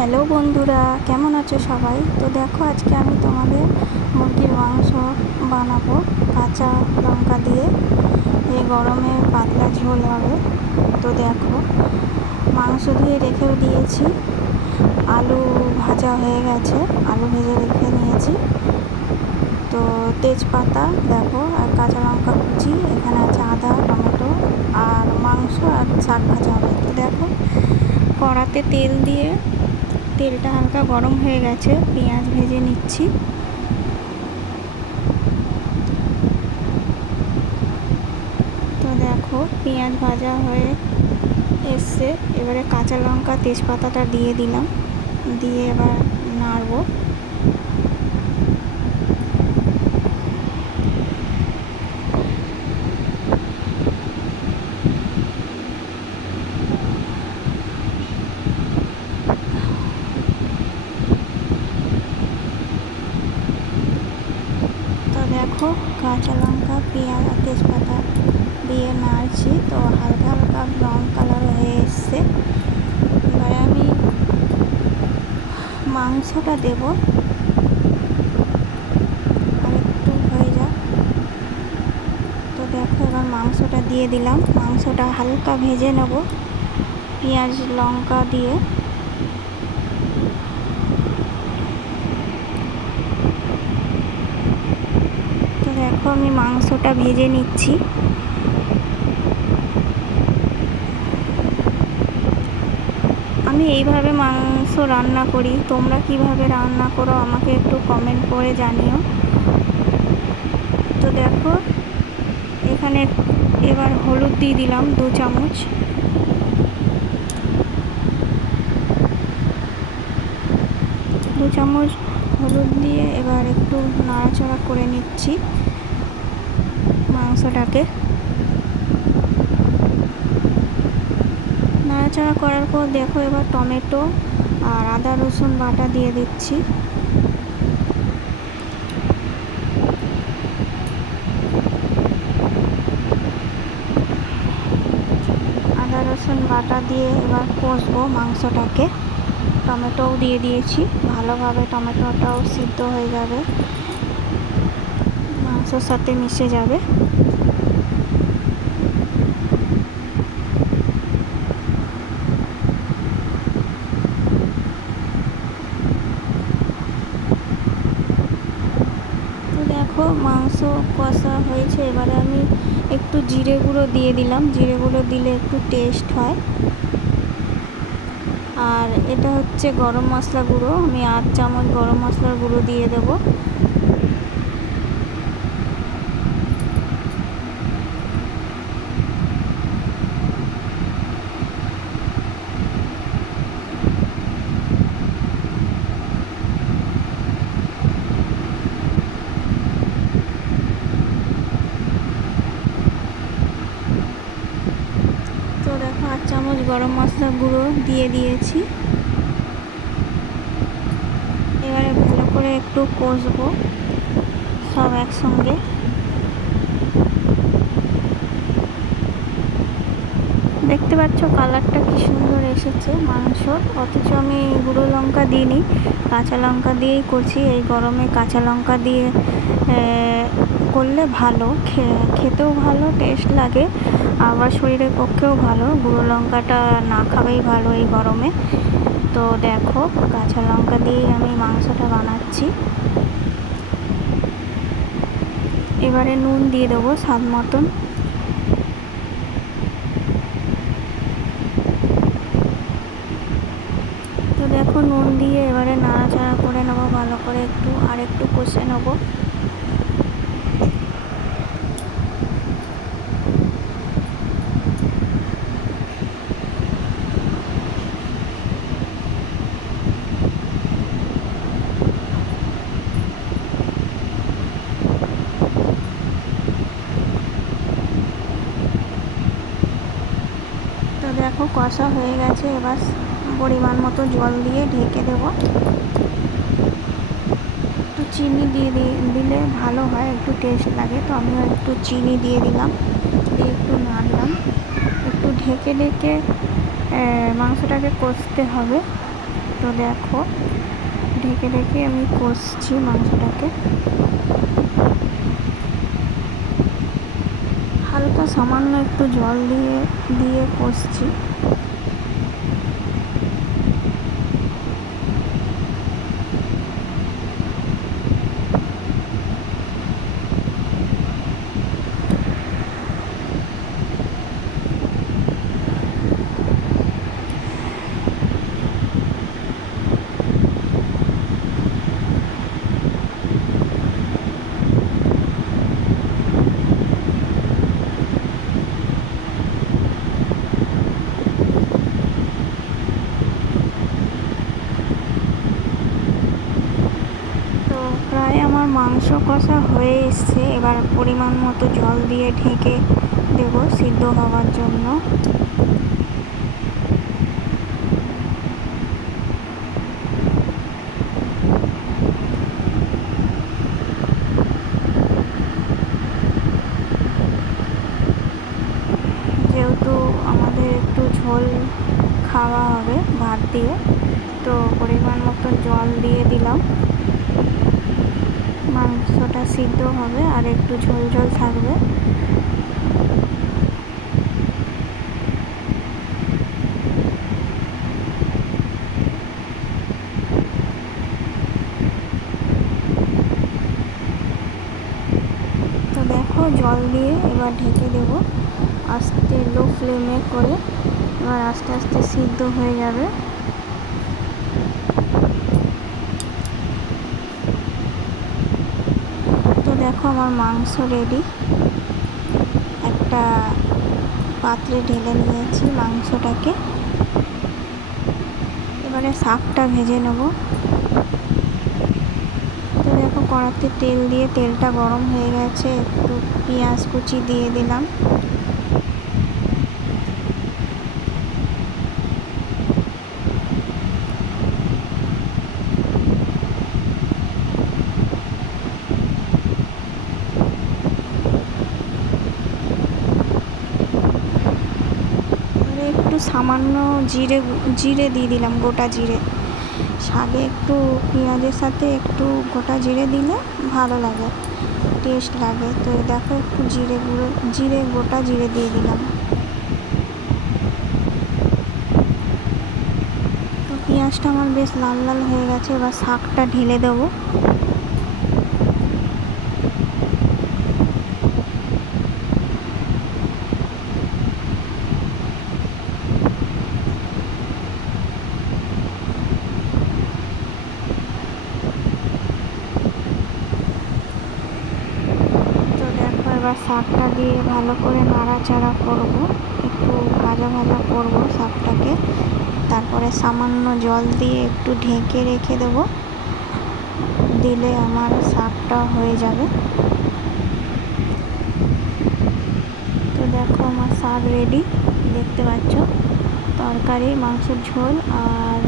Hello বন্ধুরা, কেমন আছো সবাই? তো দেখো, আজকে আমি তোমাদের মুরগির মাংস বানাবো কাঁচা লঙ্কা দিয়ে। এই গরমে পাতলা ঝোল হবে। তো দেখো, মাংস ধুয়ে রেখেও দিয়েছি, আলু ভাজা হয়ে গেছে, আলু ভেজে রেখে নিয়েছি। তো তেজপাতা দেখো, আর কাঁচা লঙ্কা কুচি, এখানে আছে আদা, টমেটো আর মাংস আর শাক ভাজা হবে। তো দেখো, কড়াতে তেল দিয়ে তেলটা হালকা গরম হয়ে গেছে, পেঁয়াজ ভেজে নিচ্ছি। তো দেখো, পেঁয়াজ ভাজা হয়ে এসছে, এবারে কাঁচা লঙ্কা তেজপাতাটা দিয়ে দিলাম, দিয়ে এবার নাড়বো। তো দেখো, কাঁচা লঙ্কা পেঁয়াজ আর তেজপাতা দিয়ে নাড়ছি, তো হালকা হালকা ব্রাউন কালার হয়ে এসছে। এবারে আমি মাংসটা দেব, আর একটু হয়ে যাক। তো দেখো, এবার মাংসটা দিয়ে দিলাম, মাংসটা হালকা ভেজে নেব পেঁয়াজ লঙ্কা দিয়ে। তো দেখো, আমি মাংসটা ভেজে নিচ্ছি। আমি এইভাবে মাংস রান্না করি, তোমরা কিভাবে রান্না করো আমাকে একটু কমেন্ট করে জানিও। তো দেখো, এখানে এবার হলুদ দিয়ে দিলাম 2 চামচ। হলুদ দিয়ে এবার একটু নাড়াচাড়া করে নিচ্ছি মাংসটাকে। নাড়াচাড়া করার পর দেখো, এবার টমেটো আর আদা রসুন বাটা দিয়ে দিচ্ছি। আদা রসুন বাটা দিয়ে এবার কষবো মাংসটাকে। টমেটোও দিয়ে দিয়েছি, ভালোভাবে টমেটোটাও সিদ্ধ হয়ে যাবে, মাংসের সাথে মিশে যাবে। তো দেখো, মাংস কষা হয়েছে, এবারে আমি একটু জিরে গুঁড়ো দিয়ে দিলাম, জিরে গুঁড়ো দিলে একটু টেস্ট হয়। আর এটা হচ্ছে গরম মশলা গুঁড়ো, আমি 8 চামচ গরম মশলার গুঁড়ো দিয়ে দেবো। তো দেখো, 8 চামচ গরম মশলা গুঁড়ো দিয়ে দিয়েছি। এবারে ভালো করে একটু কষবো সব একসঙ্গে। দেখতে পাচ্ছ কালারটা কি সুন্দর এসেছে মাংসর, অথচ আমি গুঁড়ো লঙ্কা দিইনি, কাঁচা লঙ্কা দিয়েই করছি। এই গরমে কাঁচা লঙ্কা দিয়ে করলে ভালো, খেতেও ভালো, টেস্ট লাগে, আবার শরীরের পক্ষেও ভালো। গুঁড়ো লঙ্কাটা না খাওয়াই ভালো এই গরমে। তো দেখো, কাঁচা লঙ্কা দিয়েই আমি মাংসটা বানাচ্ছি। এবারে নুন দিয়ে দেবো স্বাদ মতন। তো দেখো, নুন দিয়ে এবারে নাড়াচাড়া করে নেবো ভালো করে, একটু কষে নেবো। তো দেখো, কষা হয়ে গেছে, এবার পরিমাণ মতো জল দিয়ে ঢেকে দেব। একটু চিনি দিয়ে দিলে ভালো হয়, একটু টেস্ট লাগে, তো আমিও একটু চিনি দিয়ে দিলাম, দিয়ে একটু নাড়লাম। একটু ঢেকে মাংসটাকে কষতে হবে। তো দেখো ঢেকে ঢেকে আমি কষছি মাংসটাকে, হালকা সামান্য একটু জল দিয়ে দিয়ে কষছি। প্রায় আমার মাংস কষা হয়ে এসছে, এবার পরিমাণ মতো জল দিয়ে ঢেকে দেব সিদ্ধ হওয়ার জন্য। যেহেতু আমাদের একটু ঝোল খাওয়া হবে ভাত দিয়ে, তো পরিমাণ মতো জল দিয়ে দিলাম। মাংসটা সিদ্ধ হবে আর একটু ঝোল ঝোল থাকবে। তো দেখো জল দিয়ে এবার ঢেকে দেবো আস্তে, লো ফ্লেমে করে। এবার আস্তে আস্তে সিদ্ধ হয়ে যাবে। তো দেখো আমার মাংস রেডি। একটা পাত্রে ঢেলে নিয়েছি মাংসটাকে, এবারে শাকটা ভেজে নেব। তো দেখো কড়াতে তেল দিয়ে তেলটা গরম হয়ে গেছে, একটু পেঁয়াজ কুচি দিয়ে দিলাম। একটু সামান্য জিরে দিয়ে দিলাম, গোটা জিরে। শাকে একটু পেঁয়াজের সাথে একটু গোটা জিরে দিলে ভালো লাগে, টেস্ট লাগে। তো দেখো একটু গোটা জিরে দিয়ে দিলাম। তো পেঁয়াজটা আমার বেশ লাল লাল হয়ে গেছে, এবার শাকটা ঢেলে দেবো। এবার শাকটা দিয়ে ভালো করে নাড়াচাড়া করব, একটু ভাজা ভাজা করব শাকটাকে। তারপরে সামান্য জল দিয়ে একটু ঢেকে রেখে দেব, দিলে আমার শাকটা হয়ে যাবে। তো দেখো আমার শাক রেডি, দেখতে পাচ্ছ। তরকারি, মাংসের ঝোল আর